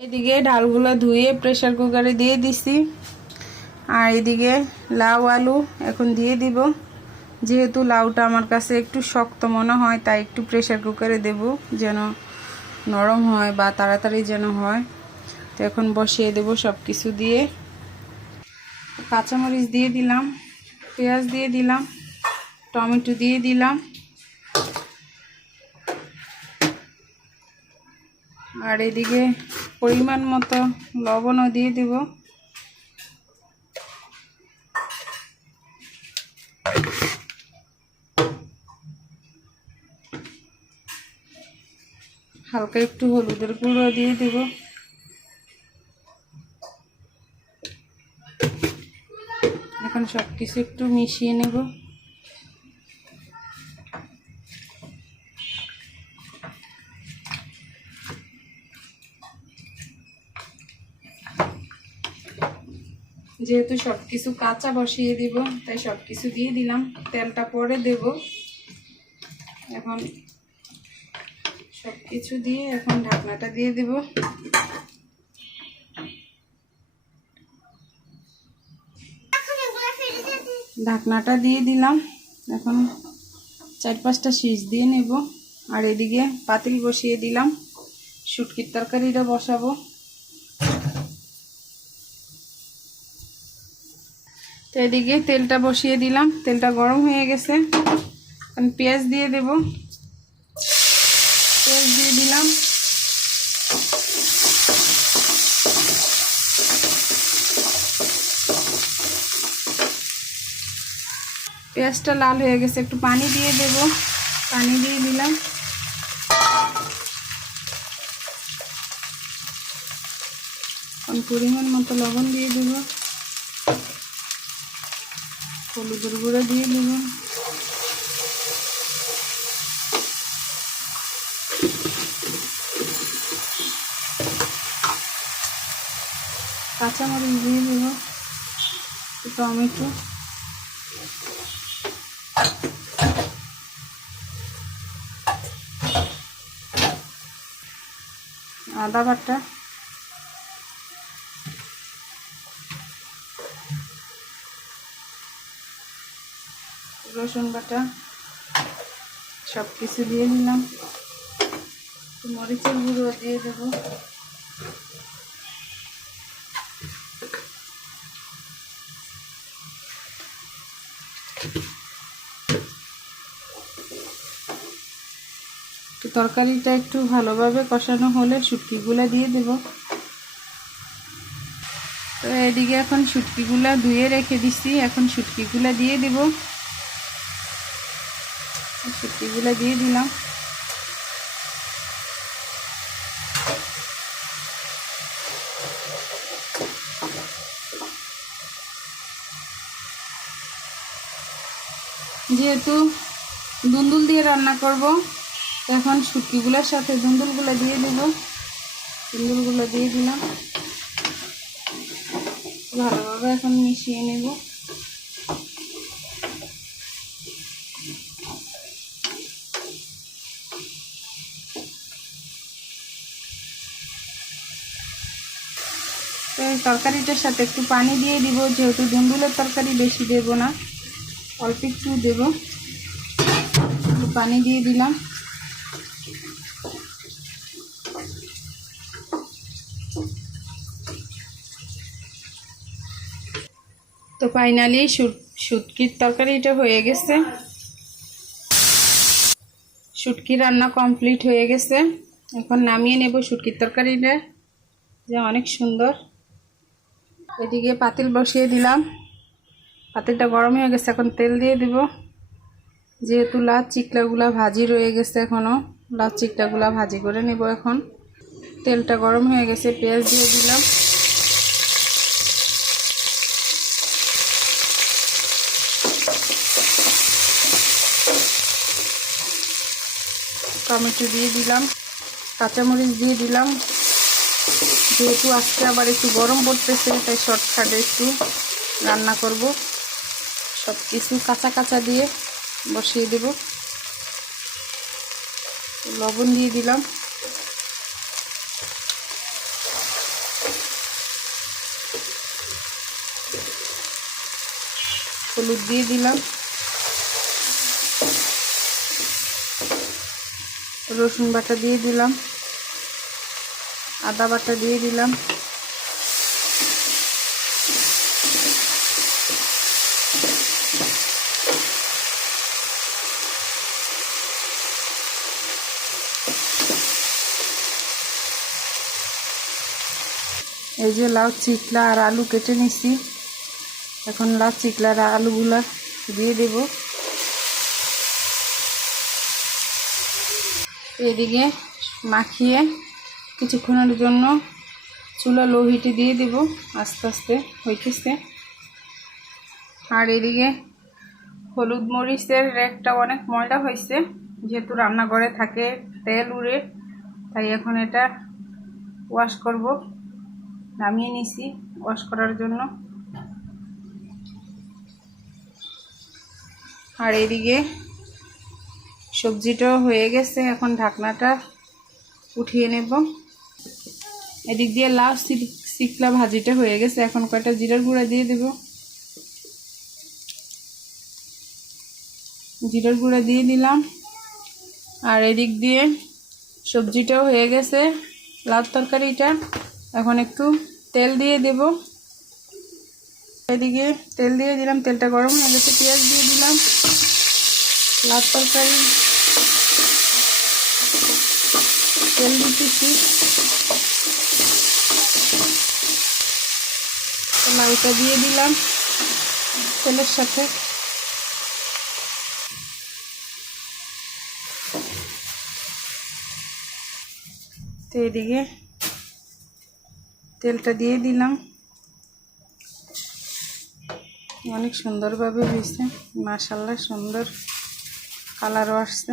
এদিকে ডালগুলো ধুয়ে প্রেসার কুকারে দিয়ে দিছি। আর এদিকে লাউ আলু এখন দিয়ে দিব। যেহেতু লাউটা আমার কাছে একটু শক্ত মনে হয়, তাই একটু প্রেসার কুকারে দেব যেন নরম হয় বা তাড়াতাড়ি যেন হয়। তো এখন বসিয়ে দেব সব কিছু দিয়ে। কাঁচামরিচ দিয়ে দিলাম, পেঁয়াজ দিয়ে দিলাম, টমেটো দিয়ে দিলাম, আর এদিকে পরিমাণ মতো লবণও দিয়ে দিব। হালকা একটু হলুদের গুঁড়ো দিয়ে দেব। এখন সব কিছু একটু মিশিয়ে নেব। যেহেতু সব কিছু কাঁচা বসিয়ে দিব, তাই সব কিছু দিয়ে দিলাম। তেলটা পরে দেব। এখন সব কিছু দিয়ে এখন ঢাকনাটা দিয়ে দেব। ঢাকনাটা দিয়ে দিলাম। এখন 4-5টা সিজ দিয়ে নেব। আর এদিকে পাতিল বসিয়ে দিলাম, শুটকির তরকারিটা বসাবো। তো এদিকে তেলটা বসিয়ে দিলাম, তেলটা গরম হয়ে গেছে। এখন পেঁয়াজ দিয়ে দেব। পেঁয়াজ দিয়ে দিলাম। পেঁয়াজটা লাল হয়ে গেছে, একটু পানি দিয়ে দেব। পানি দিয়ে দিলাম। পরিমাণ মতো লবণ দিয়ে দেব, হলুদের গুঁড়ো দিয়ে দেব, কাঁচামরিচ দিয়ে দেব, টমেটো, আদা বাটা, রসুন বাটা, সব কিছু দিয়ে দিলাম। মরিচের গুঁড়ো দিয়ে দেব। তরকারিটা একটু ভালোভাবে কষানো হলে শুটকিগুলা দিয়ে দেব। তো এদিকে এখন শুটকিগুলা ধুয়ে রেখে দিচ্ছি, এখন শুটকিগুলা দিয়ে দেব। শুটকিগুলা দিয়ে দিলাম। যেহেতু দুন্দুল দিয়ে রান্না করব, এখন শুটকিগুলোর সাথে দুন্দুলগুলো দিয়ে দেব। দুন্দুলগুলো দিয়ে দিলাম। ভালোভাবে এখন মিশিয়ে নেব। তো এই তরকারিটার সাথে একটু পানি দিয়ে দিব, যেহেতু দুন্দুলের তরকারি বেশি দেব না, অল্প একটু দেব। পানি দিয়ে দিলাম। তো ফাইনালি শুটকির তরকারিটা হয়ে গেছে। শুটকি রান্না কমপ্লিট হয়ে গেছে। এখন নামিয়ে নেব শুটকির তরকারিটা, যা অনেক সুন্দর। এদিকে পাতিল বসিয়ে দিলাম, পাতিলটা গরম হয়ে গেছে। এখন তেল দিয়ে দিব। যেহেতু লাল চিকলাগুলা ভাজি রয়ে গেছে, এখনও লাল চিকলাগুলা ভাজি করে নেব। এখন তেলটা গরম হয়ে গেছে, পেঁয়াজ দিয়ে দিলাম। টমেটো দিয়ে দিলাম, কাঁচামরিচ দিয়ে দিলাম। যেহেতু আজকে আবার একটু গরম পড়তেছে, তাই শর্টকাটে একটু রান্না করব। সব কিছু কাঁচা কাঁচা দিয়ে বসিয়ে দেব। লবণ দিয়ে দিলাম। হলুদ দিয়ে দিলাম, রসুন বাটা দিয়ে দিলাম, আদা বাটা দিয়ে দিলাম, এই যে লাউ চিকলা আর আলু কেটে নিছি, এখন লাউ চিকলা আর আলুগুলা দিয়ে দেব। এদিকে মাখিয়ে কিছুক্ষণের জন্য চুলা লো হিটে দিয়ে দেব, আস্তে আস্তে হইতেছে। আর এদিকে হলুদ মরিচের রেকটা অনেক ময়লা হয়েছে, যেহেতু রান্নাঘরে থাকে তেল উড়ে, তাই এখন এটা ওয়াশ করব। নামিয়ে নিছি ওয়াশ করার জন্য। আর এদিকে সবজিটাও হয়ে গেছে, এখন ঢাকনাটা উঠিয়ে নেব। এদিক দিয়ে লাউ চিকলা ভাজিটা হয়ে গেছে, এখন কয়টা জিরার গুঁড়া দিয়ে দেব। জিরার গুঁড়া দিয়ে দিলাম। আর এদিক দিয়ে সবজিটাও হয়ে গেছে, লাউ তরকারিটা। এখন একটু তেল দিয়ে দেব। এদিকে তেল দিয়ে দিলাম, তেলটা গরম হয়ে গেছে, পেঁয়াজ দিয়ে দিলাম। লাউ তরকারি তেল দিতেছি, লাউটা দিয়ে দিলাম তেলের সাথে। তো এদিকে তেলটা দিয়ে দিলাম, অনেক সুন্দরভাবে হয়েছে, মাশাআল্লাহ, সুন্দর কালারও আসছে।